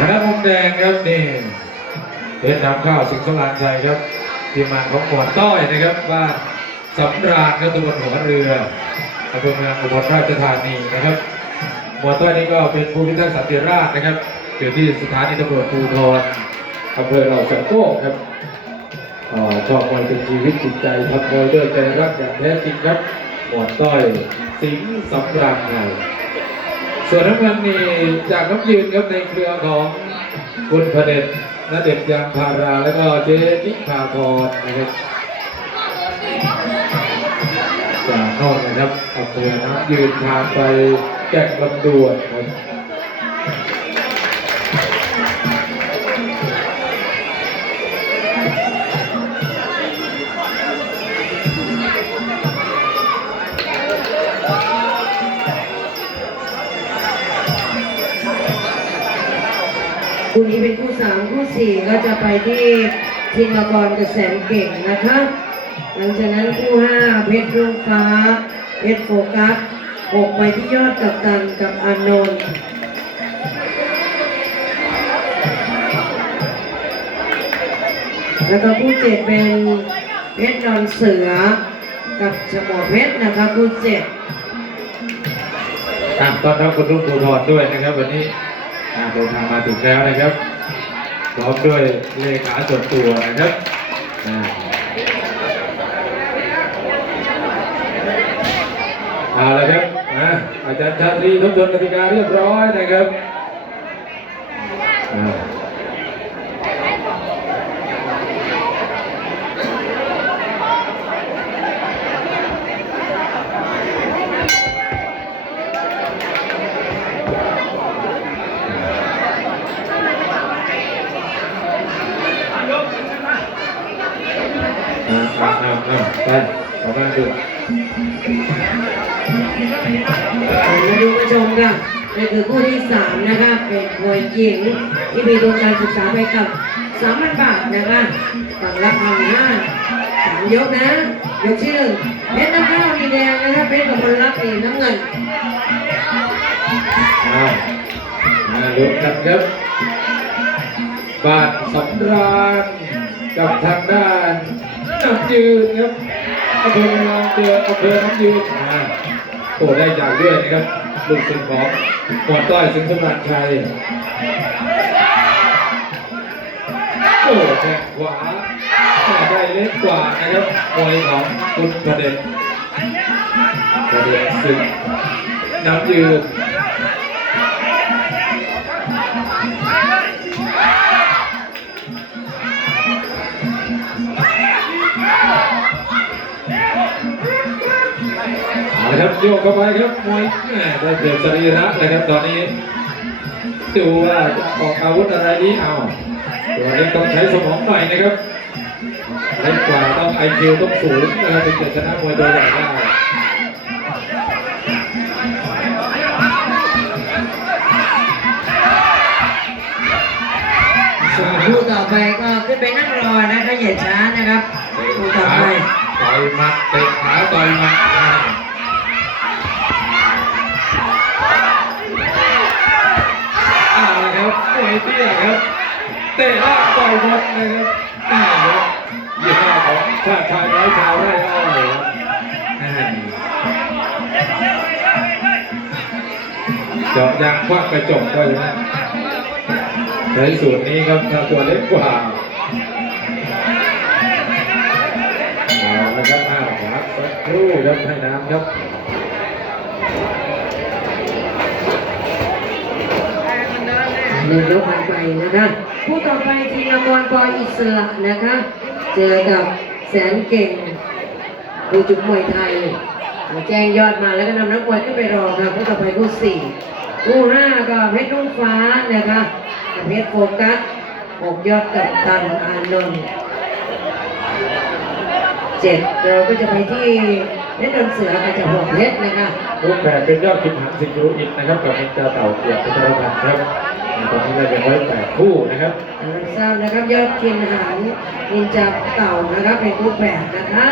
คณะมุมแดงครับนี่เพชรน้ำข้าวสิงห์สำราญชัยครับทีมงานของหมวดต้อยนะครับบ้านสำราญครับตำบลหัวเรืออำเภอเมืองอุบลราชธานีนะครับหมวดต้อยนี่ก็เป็นผู้พิทักษ์สันติราษฎร์นะครับอยู่ที่สถานีตำรวจภูธรอำเภอเราสังโก้ครับอชอบมวยเป็นชีวิตจิตใจทำมวยด้วยใจรักอย่างแท้จริงครับหมวดต้อยสิงห์สำราญชัย ส่วนน้ำเงินนี่จากน้ำยืนครับในเครือของคุณพระเดชนเด็ดยางพารา แล้วก็เจนิพาพรนะครับจากเข้านะครับเอาเครือน้ำยืนทางไปแก่งลำดวนครับ คู่นี้เป็นคู่สามคู่สี่ก็จะไปที่ทีมละครกระแสนเก่งนะคะ หลังจากนั้นคู่ห้าเพชรรุ่งฟ้าเพชรโฟกัสหกไปที่ยอดกับตันกับอานนท์แล้วก็คู่เจ็ดเป็นเพชรนอนเสือกับสมอเพชรนะคะคู่เจ็ดอะต้อนรับคุณลุงภูทรด้วยนะครับวันนี้ เดินทางมาถึงแล้วนะครับพร้อมด้วยเลขาส่วนตัวนะครับอ่าเอาละครับอะอาจารย์ชาตรีทบทวนกติกาเรียบร้อยนะครับ อ่าอ่าอ่าอ่าอ่าไปขอบ้านดูมาดูผู้ชมค่ะนี่คือคู่ที่สามนะคะเป็นมวยหญิงที่มีทุนการศึกษาไปกับสามพันบาทนะคะฝั่งละพันห้าสามยกนะ ยกที่หนึ่งเพชรน้ำข้าวมีแดงนะคะเพชรกับมลรักนี่น้ำเงินอ่ามาดูกันครับบ้านสำราญกับทางด้าน น้ำยืนครับอำเภอเมืองเจออำเภอน้ำยืนโอ้ได้ใหญ่ด้วยนะครับลูกศิษย์ของหมวดต้อยสิงห์สำราญชัยโอ้แข้งขวาแต่ได้เล็กกว่านะครับมวยของคุณประเด็นประเด็นศึกน้ำยืน ละครับโยกเข้าไปครับมวยแม่ได้เปรียบสรีระเลยครับตอนนี้ดูว่าจะออกอาวุธอะไรนี้เอาตัวนี้ต้องใช้สมองหน่อยนะครับเล่นกว่าต้องไอคิวต้องสูงนะครับถึงจะชนะมวยตัวใหญ่ได้ส่วนคู่ต่อไปก็ขึ้นไปนั่งรอนะคะอย่าช้านะครับคู่ต่อไปต่อยหมัดเตะขาต่อยหมัดอ่าเอาละครับ มวยเตี้ยครับ เตะลากต่อยหมดนะครับนี่ครับยี่ห้อของชาติชายร้อยชาวไร่อ้อยครับอ่าเจาะยางควักกระจกก็ยังใช้สูตรนี้ครับถ้าตัวเล็กกว่าเอาละครับอ้าวครับสักครู่ครับให้น้ำครับ หนึ่งยกผ่านไปนะคะคู่ต่อไปทีมละครปอยอิสระนะคะ เจอกับแสนเก่งดูจุกมวยไทย แจ้งยอดมาแล้วก็นำนักมวยขึ้นไปรอค่ะคู่ต่อไปคู่สี่คู่ห้าก็เพชรรุ่งฟ้านะคะเพชรโฟกัสหกยอดกับตันอานนท์เจ็ดเราก็จะไปที่เพชรดนเสือกับจัหวเพชรนะคะรูปแบบเป็นยอดคิมหันสิงห์ยูอินนะครับกับมินจาเต่าเกียรติพัชรพันธ์ครับ ตอนนี้ได้เป็นร้อยแปดคู่นะครับรับทราบนะครับยอดเทียนหารนินจาเต่านะครับเป็นรูปแบบนะคะ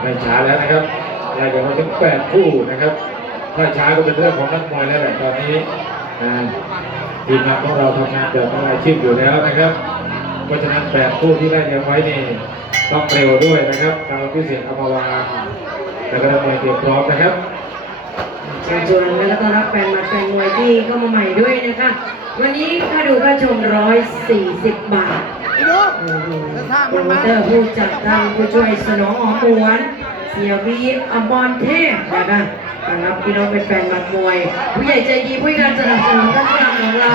ไม่ช้าแล้วนะครับไล่กันมาถึงแปดคู่นะครับ ถ้าช้าก็เป็นเรื่องของนักมวยแล้วแหละตอนนี้อ่าทีมงานของเราทำงานแบบมืออาชีพอยู่แล้วนะครับ เพราะฉะนั้นแปดคู่ที่ได้เรียงไว้นี่ต้องเร็วด้วยนะครับทางพิเศษเอามาวางแล้วก็ดำเนินเตรียมพร้อมนะครับ เชิญชวนและต้อนรับแฟนมาแฟนมวยที่เข้ามาใหม่ด้วยนะคะ วันนี้ค่าดูค่าชม 140 บาทโอ้โหโปรโมเตอร์ผู้จัดทำผู้ช่วยสนองหอมหวนเสียวีอมรเทพนะคะต้อนรับพี่น้องเป็นแฟนมัดมวย ผู้ใหญ่ใจดีผู้การสนับสนุนท่านผู้นำของเรา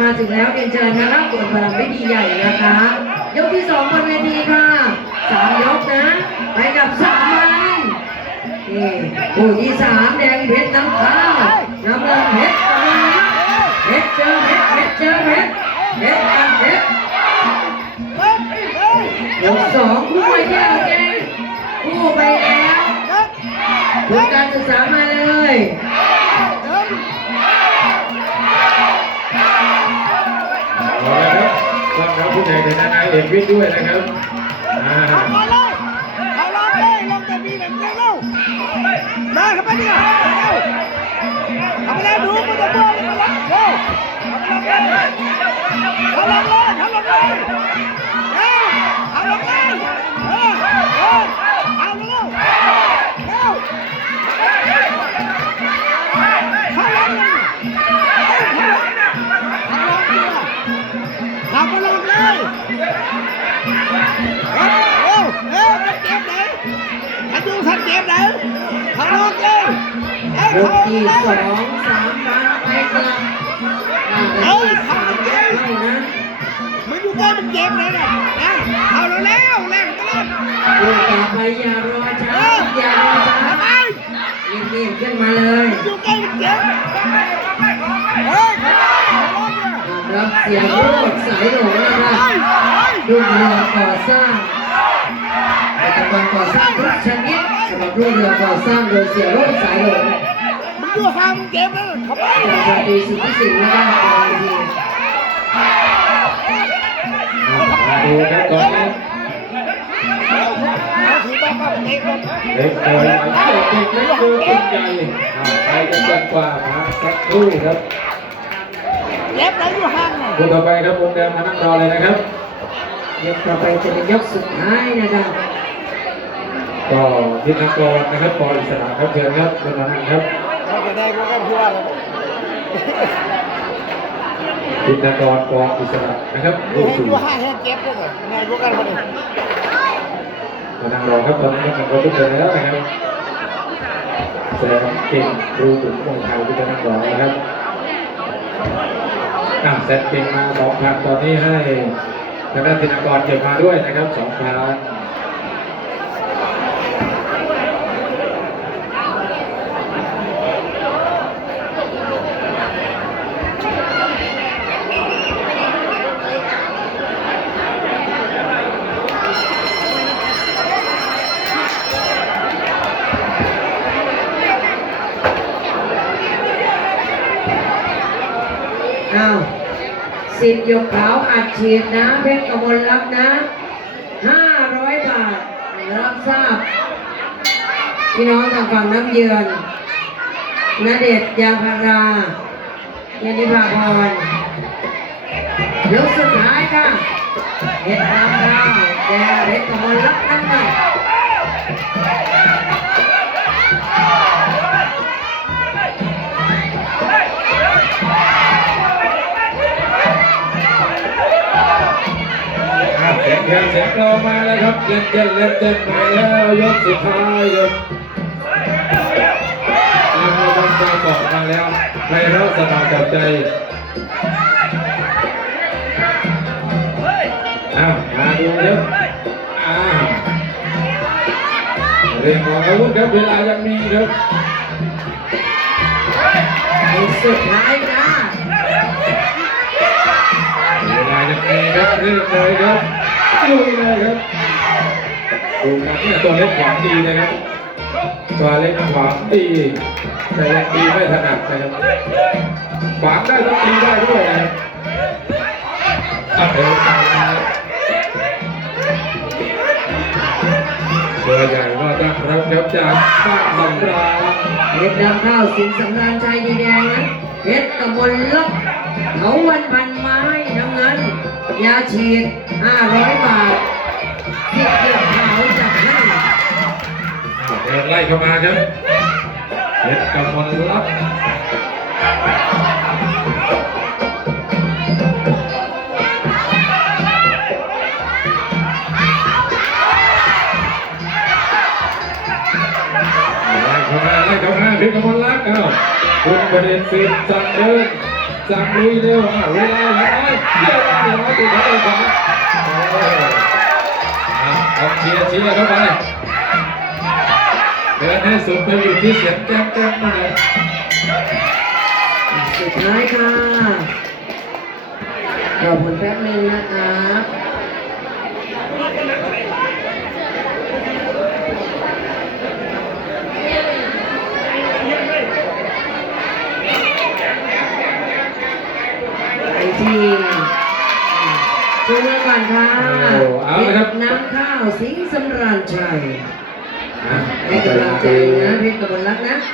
มาถึงแล้วเรียนเชิญนะครับกดพลังไม่ดีใหญ่นะคะ ยกที่สองบนเวทีค่ะสามยก นี่ผู้ที่สามแดงเพชรน้ำข้าวน้ำเงินเพชรเพชรเจอเพชรเพชรเจอเพชรเพชรกันเพชรเฮ้ยเฮ้ยยกสองคู่ไปที่เอาเจคู่ไปแล้วทุกการศึกษามาเลยเอาละครับต้อนรับผู้ใหญ่ในนายเอกวิทย์ด้วยนะครับ เอาลงเลยเอาลงเลยเร็วเอาลงเลยเออเออเอาเร็วเร็วเข้าลงเลยเข้าลงเลยเข้าลงเลยเร็วเร็วมันเจ็บไหนถ้าดูท่านเจ็บไหนข้างนอกเลยเอ้ยยกเข้าที่เลสอยงสามไปกลับ อ่าแต่ามยกเท่านั้นมึงอยู่ใกล้มันเจ็บเลยนะนะเอาเร็วเร่งตลอดลูกต่อไปอย่ารอช้าอย่ารอช้าไปรีบๆขึ้นมาเลยอยู่ใกล้มันเจ็บเฮ้ยเข้าไปไปเนี่ยรับเสียงรถสายหลงนะคะเฮ้ยเฮ้ยรุ่งเรือก่อสร้างอุปกรณ์ก่อสร้างทุกชนิดสำหรับรุ่งเรือก่อสร้างโดยเสียรถสายหลงมึง อยู่ห่างมันเจ็บเลยเข้าไปจากชาตรีสิทธิสิงห์นะคะบางทีมาดูครับตอนนี้เขาถือบ้าบ้าเตะลงเล็กเกินเด็กเล็กเกินตัวใหญ่อ่าใครจะเกินกว่ามาสักครู่ครับเจ็บไหนอยู่ห่างน่ะคู่ต่อไปครับวงแดงมานั่งรอเลยนะครับยกต่อไปจะเป็นยกสุดท้ายนะคะก็ทิศนกรนะครับปออิสระครับเชิญครับเป็นมานั่งครับ เขาจะได้ก็แค่พูดว่าอะไรทิศนกรปออิสระนะครับอยู่ผู้ให้สูงอยู่ห่างให้เจ็บด้วยเหรอไงพวกกันมาดิมานั่งรอครับตอนนี้ก็มันก็ทุกคนแล้วนะครับแสดงเก่งครูถึงมวยไทยที่จะนั่งรอนะครับอะแซดเก่งมาสองพันตอนนี้ให้ทางด้านธินกรเก็บมาด้วยนะครับสองพัน อ้าว สิทธิ์ยกขาวอัดฉีดนะเพชรกมลรับนะห้าร้อยบาทรับทราบ พี่น้องทางฝั่งน้ำเยือนนเดชยาพารายานิพาพรยกสุดท้ายค่ะเพชรน้ำข้าวแดงเพชรกมลรับน้ำหนักอะ เสียงแคนเสียงกลองมาแล้วครับเล่นเต้นเล่นเต้นมาแล้วยกสุดท้ายยกแล้วก็ต้องไปบอกมาแล้วใครเราสบายกับใจอ้าวมาดูครับอ้าวเรียงของอาวุธครับเวลายังมีครับยกสุดท้ายค่ะเวลายังมีครับเรื่อยเลยครับ ลุยเลยครับดูครับเนี่ยตัวเล็กขวางดีนะครับตัวเล็กขวางดีแต่ยังดีไม่ถนัดนะครับขวางได้ต้องตีได้ด้วยนะครับอะเดินตามมาเบอร์ใหญ่ว่าตั้งรับครับจากบ้านสำราญเพชรดำข้าวสิงห์สำราญชัยดีแดงนั้นเพชรกมลลับเถาวันพันไม้น้ำเงิน ยาฉีด 500 บาทสิบเดียวขาวจับให้เดินไล่เข้ามาครับเพชรกำมลรัตน์ไล่เข้ามาไล่เข้ามาเพชรกำมลรัตน์เอ้าคุณประเด็นสิทธิ์สั่งเดิน สั่งลุยเร็วเวลาหลือน้อยเวลาเหลือน้อยติดเขาเลยครับโอ้ยอะเอาเชียร์เชียร์เข้าไปเดินให้สุดไปอยู่ที่เสียงแจ้งแจ้งนั่นแหละสุดท้ายค่ะรอผลแป๊บนึงนะครับไปที่ ช่วยเมื่อก่อนค่ะโอ้เอาละครับ น้ำข้าวสิงห์สำราญชัยอะให้กำลังใจนะเพชรกำลังรักนะ